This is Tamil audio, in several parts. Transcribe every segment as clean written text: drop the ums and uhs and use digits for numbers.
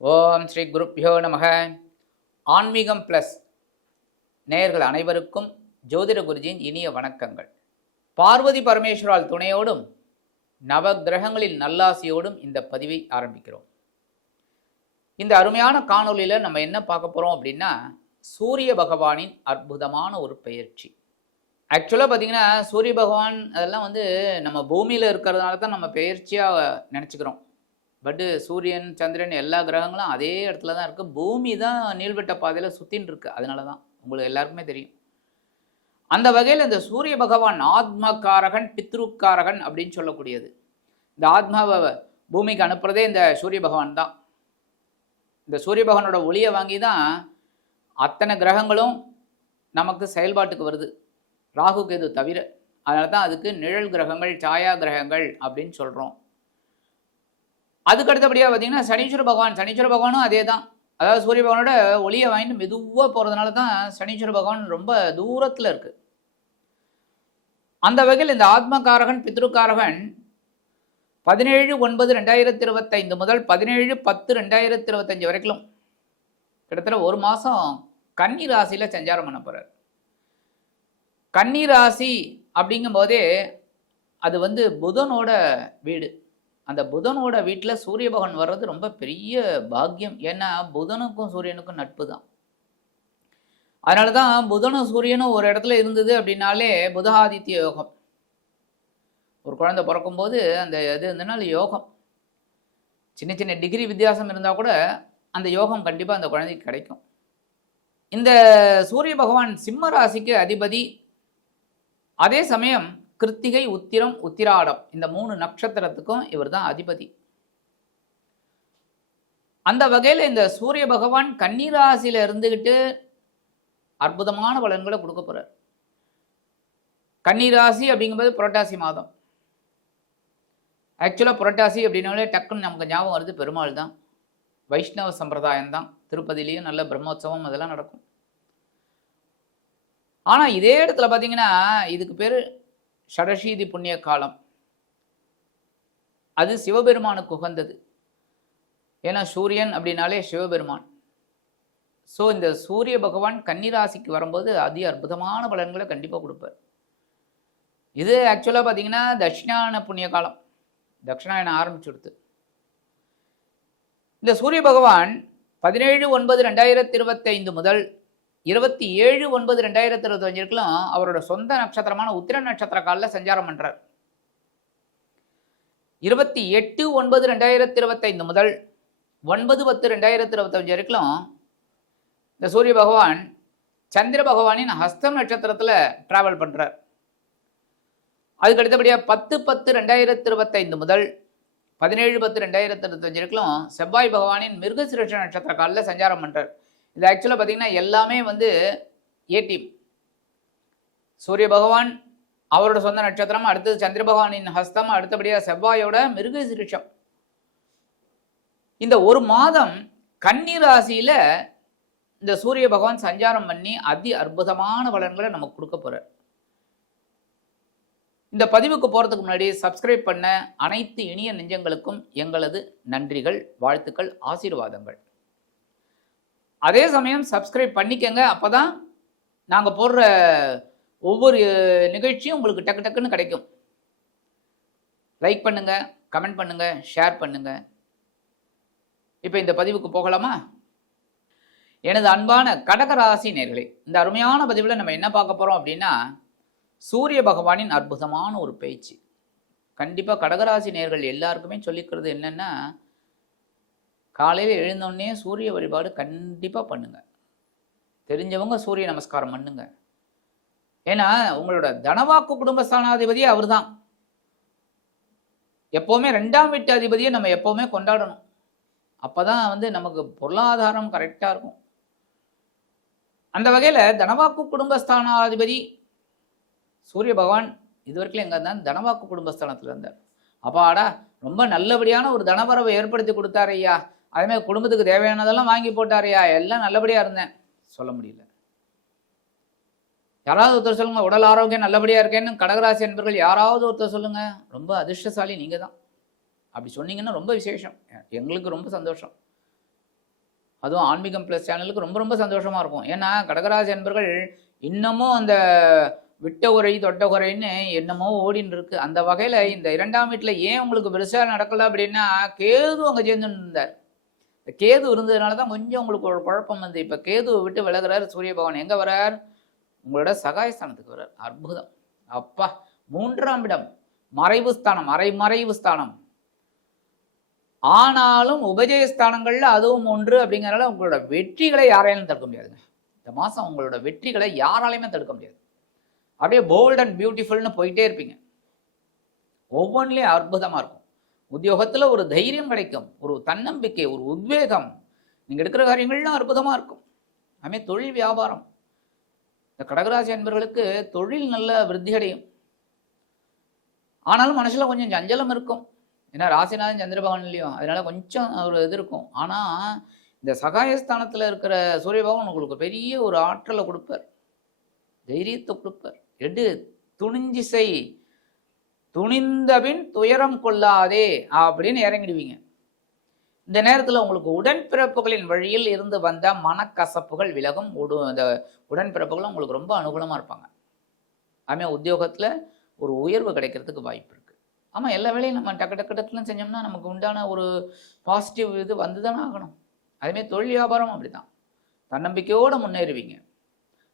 ஓம் ஸ்ரீ குருப்யோ நமக. ஆன்மீகம் ப்ளஸ் நேயர்கள் அனைவருக்கும் ஜோதிட குருஜியின் இனிய வணக்கங்கள். பார்வதி பரமேஸ்வரால் துணையோடும் நவ கிரகங்களின் நல்லாசியோடும் இந்த பதிவை ஆரம்பிக்கிறோம். இந்த அருமையான காணொலியில் நம்ம என்ன பார்க்க போகிறோம் அப்படின்னா, சூரிய பகவானின் அற்புதமான ஒரு பெயர்ச்சி. ஆக்சுவலாக பார்த்திங்கன்னா சூரிய பகவான் அதெல்லாம் நம்ம பூமியில் இருக்கிறதுனால தான் நம்ம பெயர்ச்சியாக நினச்சிக்கிறோம். பட்டு சூரியன், சந்திரன் எல்லா கிரகங்களும் அதே இடத்துல தான் இருக்குது. பூமி தான் நீள்வட்ட பாதையில் சுற்றின்னு இருக்குது. அதனால தான் உங்களுக்கு எல்லாருக்குமே தெரியும். அந்த வகையில் இந்த சூரிய பகவான் ஆத்மகாரகன், பித்ருக்காரகன் அப்படின்னு சொல்லக்கூடியது. இந்த ஆத்மாவை பூமிக்கு அனுப்புறதே இந்த சூரிய பகவான் தான். இந்த சூரிய பகவானோட ஒளியை வாங்கி தான் அத்தனை கிரகங்களும் நமக்கு செயல்பாட்டுக்கு வருது, ராகு கேது தவிர. அதனால தான் அதுக்கு நிழல் கிரகங்கள், சாயா கிரகங்கள் அப்படின்னு சொல்கிறோம். அதுக்கு அடுத்தபடியாக பார்த்தீங்கன்னா சனீஸ்வர பகவானும் அதே தான். அதாவது சூரிய பகவானோட ஒளியை வாங்கிட்டு மெதுவாக போகிறதுனால தான் சனீஸ்வர பகவான் ரொம்ப தூரத்தில் இருக்குது. அந்த வகையில் இந்த ஆத்மகாரகன், பித்ருக்காரகன் 17/9/2025 முதல் 17/10/2025 வரைக்கும் கிட்டத்தட்ட ஒரு மாதம் கன்னி ராசியில் சஞ்சாரம் பண்ண போகிறார். கன்னி ராசி அப்படிங்கும்போதே அது புதனோட வீடு. அந்த புதனோட வீட்டில் சூரிய பகவான் வர்றது ரொம்ப பெரிய பாக்கியம். ஏன்னா புதனுக்கும் சூரியனுக்கும் நட்பு தான். அதனால தான் புதனும் சூரியனும் ஒரு இடத்துல இருந்தது அப்படின்னாலே புதஆதித்ய யோகம். ஒரு குழந்தை பிறக்கும்போது அந்த இது இருந்தனால யோகம். சின்ன சின்ன டிகிரி வித்தியாசம் இருந்தால் கூட அந்த யோகம் கண்டிப்பாக அந்த குழந்தைக்கு கிடைக்கும். இந்த சூரிய பகவான் சிம்ம ராசிக்கு அதிபதி. அதே சமயம் கிருத்திகை, உத்திரம், உத்திராடம் இந்த 3 நட்சத்திரத்துக்கும் இவர் தான் அதிபதி. அந்த வகையில் இந்த சூரிய பகவான் கன்னிராசியில் இருந்துக்கிட்டு அற்புதமான பலன்களை கொடுக்க போகிறார். கன்னிராசி அப்படிங்கும்போது புரட்டாசி மாதம். ஆக்சுவலாக புரட்டாசி அப்படின்னாலே டக்குன்னு நமக்கு ஞாபகம் வருது பெருமாள் தான். வைஷ்ணவ சம்பிரதாயம் தான். திருப்பதியிலையும் நல்ல பிரம்மோற்சவம் அதெல்லாம் நடக்கும். ஆனால் இதே இடத்துல பார்த்தீங்கன்னா இதுக்கு பேர் ஷடஷீதி புண்ணிய காலம். அது சிவபெருமானுக்கு உகந்தது. ஏன்னா சூரியன் அப்படின்னாலே சிவபெருமான். ஸோ இந்த சூரிய பகவான் கன்னிராசிக்கு வரும்போது அதி அற்புதமான பலன்களை கண்டிப்பாக கொடுப்பார். இது ஆக்சுவலாக பார்த்தீங்கன்னா தட்சிணாயன புண்ணிய காலம். தட்சிணாயனம் ஆரம்பிச்சுடுத்து. இந்த சூரிய பகவான் 17/9/2025 முதல் 27/9/2025 அவரோட சொந்த நட்சத்திரமான உத்திர நட்சத்திர காலில் சஞ்சாரம் பண்றார். 28/9/2025 முதல் 9/10/2025 வரைக்கும் இந்த சூரிய பகவான் சந்திர பகவானின் ஹஸ்தம் நட்சத்திரத்தில் டிராவல் பண்றார். அதுக்கு அடுத்தபடியாக 10/10/2025 முதல் 17/10/2025 வரைக்கும் செவ்வாய் பகவானின் மிருகசிருஷ நட்சத்திர காலில் சஞ்சாரம் பண்றார். இது ஆக்சுவலாக பார்த்தீங்கன்னா எல்லாமே ஏ டீம். சூரிய பகவான் அவரோட சொந்த நட்சத்திரம், அடுத்தது சந்திர பகவானின் ஹஸ்தம், அடுத்தபடியாக செவ்வாயோட மிருகசிருஷம். இந்த ஒரு மாதம் கன்னி ராசியில் இந்த சூரிய பகவான் சஞ்சாரம் பண்ணி அதி அற்புதமான பலன்களை நமக்கு கொடுக்க போகிறார். இந்த பதிவுக்கு போகிறதுக்கு முன்னாடி சப்ஸ்கிரைப் பண்ண அனைத்து இனிய நெஞ்சங்களுக்கும் எங்களது நன்றிகள், வாழ்த்துக்கள், ஆசீர்வாதங்கள். அதே சமயம் சப்ஸ்கிரைப் பண்ணிக்கங்க. அப்போ தான் நாங்கள் போடுற ஒவ்வொரு நிகழ்ச்சியும் உங்களுக்கு டக்கு டக்குன்னு கிடைக்கும். லைக் பண்ணுங்கள், கமெண்ட் பண்ணுங்கள், ஷேர் பண்ணுங்கள். இப்போ இந்த பதிவுக்கு போகலாமா? எனது அன்பான கடகராசி நேயர்களே, இந்த அருமையான பதிவில் நம்ம என்ன பார்க்க போகிறோம் அப்படின்னா, சூரிய பகவானின் அற்புதமான ஒரு பேச்சு. கண்டிப்பாக கடகராசி நேயர்கள் எல்லாருக்குமே சொல்லிக்கிறது என்னென்னா, காலையில் எழுந்தோடனே சூரிய வழிபாடு கண்டிப்பாக பண்ணுங்க. தெரிஞ்சவங்க சூரிய நமஸ்காரம் பண்ணுங்க. ஏன்னா உங்களோட தனவாக்கு குடும்பஸ்தானாதிபதி அவர் தான். எப்போவுமே 2ஆம் வீட்டு அதிபதியை நம்ம எப்போவுமே கொண்டாடணும். அப்போ தான் நமக்கு பொருளாதாரம் கரெக்டாக இருக்கும். அந்த வகையில் தனவாக்கு குடும்பஸ்தானாதிபதி சூரிய பகவான் இது வரைக்கும் எங்கே இருந்தால் தனவாக்கு குடும்பஸ்தானத்தில் இருந்தார். அப்பாடா ரொம்ப நல்லபடியான ஒரு தனவரவை ஏற்படுத்தி கொடுத்தாரு ஐயா, அதேமாதிரி குடும்பத்துக்கு தேவையானதெல்லாம் வாங்கி போட்டாரையா, எல்லாம் நல்லபடியாக இருந்தேன் சொல்ல முடியல. யாராவது ஒருத்தர் சொல்லுங்க உடல் ஆரோக்கியம் நல்லபடியாக இருக்கேன்னு. கடகராசி என்பர்கள் யாராவது ஒருத்தர் சொல்லுங்க, ரொம்ப அதிர்ஷ்டசாலி நீங்கள் தான். அப்படி சொன்னீங்கன்னா ரொம்ப விசேஷம், எங்களுக்கு ரொம்ப சந்தோஷம். அதுவும் ஆன்மீகம் ப்ளஸ் சேனலுக்கு ரொம்ப ரொம்ப சந்தோஷமாக இருக்கும். ஏன்னா கடகராசி அன்பர்கள் இன்னமும் அந்த விட்ட உரை தொட்ட குறைன்னு என்னமோ ஓடின்னு இருக்கு. அந்த வகையில் இந்த 2ஆம் வீட்டில் ஏன் உங்களுக்கு பெருசாக நடக்கல அப்படின்னா, கேது அங்கே சேர்ந்து இருந்தார். கேது இருந்ததுனால தான் கொஞ்சம் உங்களுக்கு ஒரு குழப்பம் வந்து. இப்போ கேதுவை விட்டு விலகிறார் சூரிய பகவான். எங்கே வரார்? உங்களோட சகாயஸ்தானத்துக்கு வரார். அற்புதம். அப்பா, 3ஆம் இடம் மறைவு ஸ்தானம், மறைவு ஸ்தானம். ஆனாலும் உபஜயஸ்தானங்கள்ல அதுவும் ஒன்று அப்படிங்கிறனால உங்களோட வெற்றிகளை யாராலையும் தடுக்க முடியாதுங்க. இந்த மாதம் உங்களோட வெற்றிகளை யாராலையுமே தடுக்க முடியாது. அப்படியே போல்ட் அண்ட் பியூட்டிஃபுல்னு போயிட்டே இருப்பீங்க. ஒவ்வொன்றிலையும் அற்புதமாக இருக்கும். உத்தியோகத்தில் ஒரு தைரியம் கிடைக்கும், ஒரு தன்னம்பிக்கை, ஒரு உத்வேகம். நீங்கள் எடுக்கிற காரியங்கள்லாம் அற்புதமாக இருக்கும். அதுமாதிரி தொழில் வியாபாரம், இந்த கடகராசி அன்பர்களுக்கு தொழில் நல்ல விருத்தி அடையும். ஆனாலும் மனசில் கொஞ்சம் சஞ்சலம் இருக்கும். ஏன்னா ராசிநாதன் சந்திர பகவான் இல்லையோ, அதனால கொஞ்சம் ஒரு இது இருக்கும். ஆனால் இந்த சகாயஸ்தானத்தில் இருக்கிற சூரிய பகவான் உங்களுக்கு பெரிய ஒரு ஆற்றலை கொடுப்பார், தைரியத்தை கொடுப்பார். துணிஞ்சு செய், துணிந்தபின் துயரம் கொள்ளாதே அப்படின்னு இறங்கிடுவீங்க. இந்த நேரத்தில் உங்களுக்கு உடன்பிறப்புகளின் வழியில் இருந்து வந்த மனக்கசப்புகள் விலகும். இந்த உடன்பிறப்புகளும் உங்களுக்கு ரொம்ப அனுகூலமாக இருப்பாங்க. அதுமாதிரி உத்தியோகத்தில் ஒரு உயர்வு கிடைக்கிறதுக்கு வாய்ப்பு இருக்குது. ஆமாம், எல்லா வேலையும் நம்ம டக்குன்னு செஞ்சோம்னா நமக்கு உண்டான ஒரு பாசிட்டிவ் இது வந்து தானே ஆகணும். அதுமாதிரி தொழில் வியாபாரம் அப்படி தான், தன்னம்பிக்கையோடு முன்னேறுவீங்க.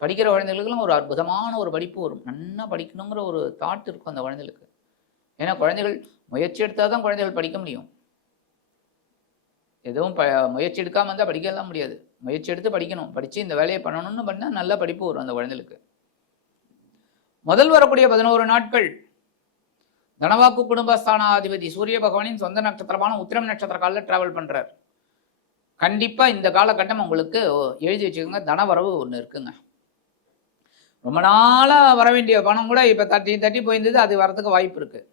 படிக்கிற குழந்தைகளுக்கெல்லாம் ஒரு அற்புதமான ஒரு படிப்பு வரும். நல்லா படிக்கணுங்கிற ஒரு தாட் இருக்கும் அந்த குழந்தைகளுக்கு. ஏன்னா குழந்தைகள் முயற்சி எடுத்தால் தான் குழந்தைகள் படிக்க முடியும். எதுவும் முயற்சி எடுக்காமல் இருந்தால் படிக்கலாம் முடியாது. முயற்சி எடுத்து படிக்கணும், படித்து இந்த வேலையை பண்ணணும்னு பண்ணால் நல்ல படிப்பு வரும் அந்த குழந்தைகளுக்கு. முதல் வரக்கூடிய 11 நாட்கள் தனவாக்கு குடும்பஸ்தானாதிபதி சூரிய பகவானின் சொந்த நட்சத்திரமான உத்திரம் நட்சத்திர காலில் டிராவல் பண்ணுறார். கண்டிப்பாக இந்த காலகட்டம் உங்களுக்கு எழுதி வச்சுக்கோங்க, தனவரவு ஒன்று இருக்குங்க. ரொம்ப நாளாக வர வேண்டிய பணம் கூட இப்போ தட்டி போயிருந்தது, அது வரதுக்கு வாய்ப்பு இருக்குது.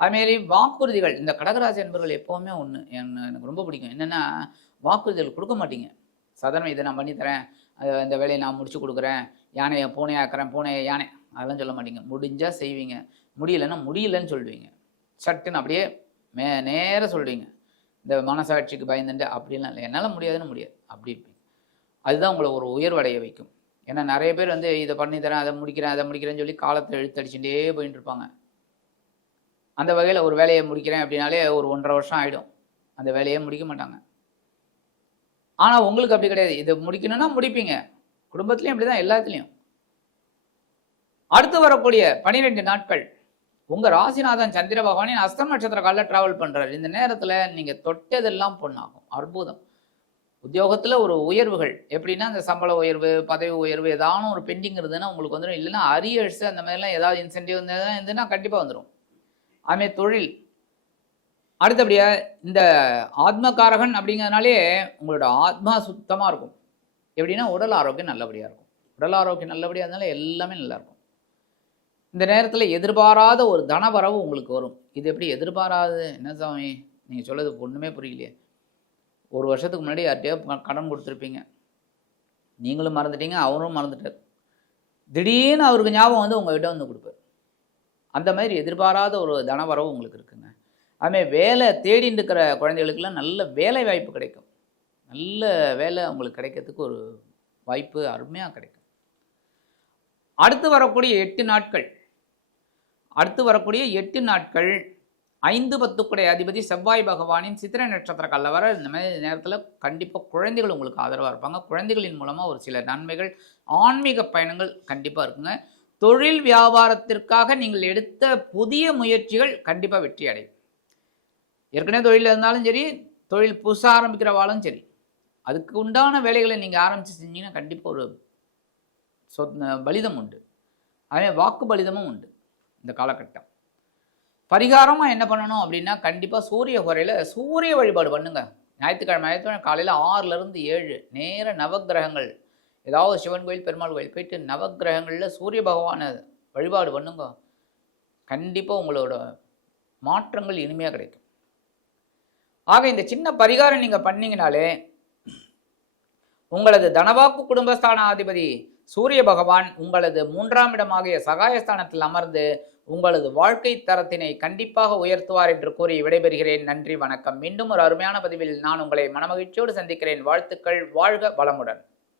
அதுமாரி வாக்குறுதிகள், இந்த கடகராசி என்பவர்கள் எப்போவுமே ஒன்று எனக்கு ரொம்ப பிடிக்கும். என்னென்னா, வாக்குறுதிகள் கொடுக்க மாட்டீங்க. சாதாரண இதை நான் பண்ணித்தரேன், இந்த வேலையை நான் முடிச்சு கொடுக்குறேன், யானையை பூனையை ஆக்குறேன், பூனையை யானை, அதெல்லாம் சொல்ல மாட்டீங்க. முடிஞ்சால் செய்வீங்க, முடியலைன்னா முடியலன்னு சொல்லுவீங்க. சட்டுன்னு அப்படியே நேராக சொல்லுவீங்க. இந்த மனசாட்சிக்கு பயந்துட்டு அப்படிலாம் இல்லை, என்னால் முடியாதுன்னு முடியாது அப்படி இருப்பீங்க. அதுதான் உங்களை ஒரு உயர்வடைய வைக்கும். ஏன்னா நிறைய பேர் வந்து இதை பண்ணித்தரேன், அதை முடிக்கிறேன்னு சொல்லி காலத்தை இழுத்தடிச்சுட்டே போயிட்டு இருப்பாங்க. அந்த வகையில் ஒரு வேலையை முடிக்கிறேன் அப்படின்னாலே ஒரு 1.5 வருஷம் ஆகிடும், அந்த வேலையை முடிக்க மாட்டாங்க. ஆனால் உங்களுக்கு அப்படி கிடையாது, இதை முடிக்கணும்னா முடிப்பீங்க. குடும்பத்துலேயும் அப்படி தான், எல்லாத்துலேயும். அடுத்து வரக்கூடிய 12 நாட்கள் உங்கள் ராசிநாதன் சந்திர பகவானின் அஸ்தம் நட்சத்திர காலில் டிராவல் பண்ணுறாரு. இந்த நேரத்தில் நீங்கள் தொட்டதெல்லாம் பொண்ணாகும். அற்புதம். உத்தியோகத்தில் ஒரு உயர்வுகள் எப்படின்னா, இந்த சம்பள உயர்வு, பதவி உயர்வு, ஏதாவது ஒரு பெண்டிங் இருந்ததுன்னா உங்களுக்கு வந்துடும். இல்லைன்னா அரியர்ஸ் அந்த மாதிரிலாம் ஏதாவது இன்சென்டிவ் இருந்ததுன்னா கண்டிப்பாக வந்துடும். அதுமாதிரி தொழில். அடுத்தபடியாக இந்த ஆத்மகாரகன் அப்படிங்கிறதுனாலே உங்களோட ஆத்மா சுத்தமாக இருக்கும். எப்படின்னா உடல் ஆரோக்கியம் நல்லபடியாக இருக்கும். உடல் ஆரோக்கியம் நல்லபடியாக இருந்தாலும் எல்லாமே நல்லாயிருக்கும். இந்த நேரத்தில் எதிர்பாராத ஒரு தனவரவு உங்களுக்கு வரும். இது எப்படி எதிர்பாராது? என்ன சாமி நீங்கள் சொல்கிறது ஒன்றுமே புரியலையே. 1 வருஷத்துக்கு முன்னாடி யார்கிட்டயோ கடன் கொடுத்துருப்பீங்க, நீங்களும் மறந்துட்டீங்க, அவரும் மறந்துட்டார். திடீர்னு அவருக்கு ஞாபகம் வந்து உங்கள்கிட்ட வந்து கொடுப்பார். அந்த மாதிரி எதிர்பாராத ஒரு தனவரவு உங்களுக்கு இருக்குங்க. அதுமாதிரி வேலை தேடின்னு இருக்கிற குழந்தைகளுக்கெல்லாம் நல்ல வேலை வாய்ப்பு கிடைக்கும். நல்ல வேலை உங்களுக்கு கிடைக்கிறதுக்கு ஒரு வாய்ப்பு அருமையாக கிடைக்கும். அடுத்து வரக்கூடிய 8 நாட்கள் 5-10 அதிபதி செவ்வாய் பகவானின் சித்திரை நட்சத்திர காலில் வர. இந்த மாதிரி நேரத்தில் கண்டிப்பாக குழந்தைகள் உங்களுக்கு ஆதரவாக இருப்பாங்க. குழந்தைகளின் மூலமாக ஒரு சில நன்மைகள், ஆன்மீக பயணங்கள் கண்டிப்பாக இருக்குங்க. தொழில் வியாபாரத்திற்காக நீங்கள் எடுத்த புதிய முயற்சிகள் கண்டிப்பாக வெற்றி அடையும். ஏற்கனவே தொழில் இருந்தாலும் சரி, தொழில் புதுசாக ஆரம்பிக்கிறவாலும் சரி, அதுக்கு உண்டான வேலைகளை நீங்கள் ஆரம்பித்து செஞ்சீங்கன்னா கண்டிப்பாக ஒரு பலிதம் உண்டு. அதே வாக்கு பலிதமும் உண்டு. இந்த காலகட்டம் பரிகாரமாக என்ன பண்ணணும் அப்படின்னா, கண்டிப்பாக சூரிய குறையில் சூரிய வழிபாடு பண்ணுங்க. ஞாயிற்றுக்கிழமை காலையில் 6லேருந்து 7 நேர நவக்கிரகங்கள், ஏதாவது சிவன் கோயில், பெருமாள் கோயில் போயிட்டு நவக்கிரகங்களில் சூரிய பகவானை வழிபாடு பண்ணுங்க. கண்டிப்பாக உங்களோட மாற்றங்கள் இனிமையாக கிடைக்கும். ஆக இந்த சின்ன பரிகாரம் நீங்கள் பண்ணிங்கனாலே உங்களது தனவாக்கு குடும்பஸ்தானாதிபதி சூரிய பகவான் உங்களது 3ஆம் இடமாகிய சகாயஸ்தானத்தில் அமர்ந்து உங்களது வாழ்க்கை தரத்தினை கண்டிப்பாக உயர்த்துவார் என்று கூறி விடைபெறுகிறேன். நன்றி, வணக்கம். மீண்டும் ஒரு அருமையான பதிவில் நான் உங்களை மனமகிழ்ச்சியோடு சந்திக்கிறேன். வாழ்த்துக்கள். வாழ்க வளமுடன்.